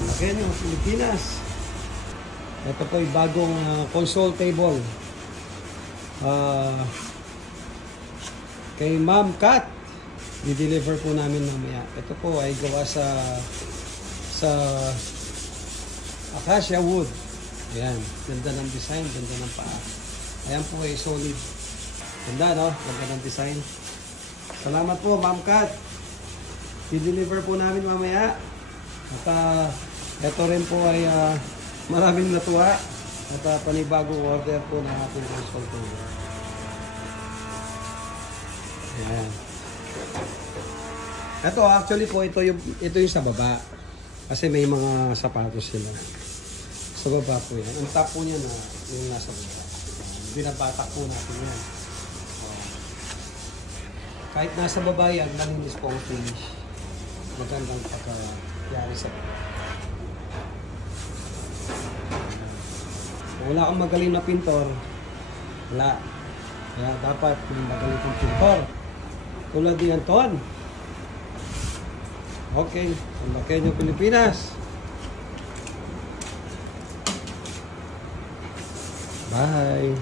Laki ng Pilipinas. Ito po yung bagong console table. Kay Ma'am Kat. I-deliver po namin mamaya. Ito po ay gawa sa acacia wood. Ayan. Ganda ng design. Ganda ng paa. Ayan po ay solid. Ganda, no? Ganda ng design. Salamat po, Ma'am Kat. I-deliver po namin mamaya. At ito rin po ay maraming natuwa. At panibagong order po ng ating console table. Ayan. Ito actually po, ito yung sa baba. Kasi may mga sapatos sila. Sa baba po yan. Ang top po niya na yung nasa baba. Binabatak po natin yan. Kahit nasa baba yan, nalinis po ang finish. Magandang pagkayari sa baba. Kung wala kang magaling na pintor, wala. Kaya dapat may magaling kong pintor. Tulad ni Anton. Okay, ang laki ng Pilipinas. Bye!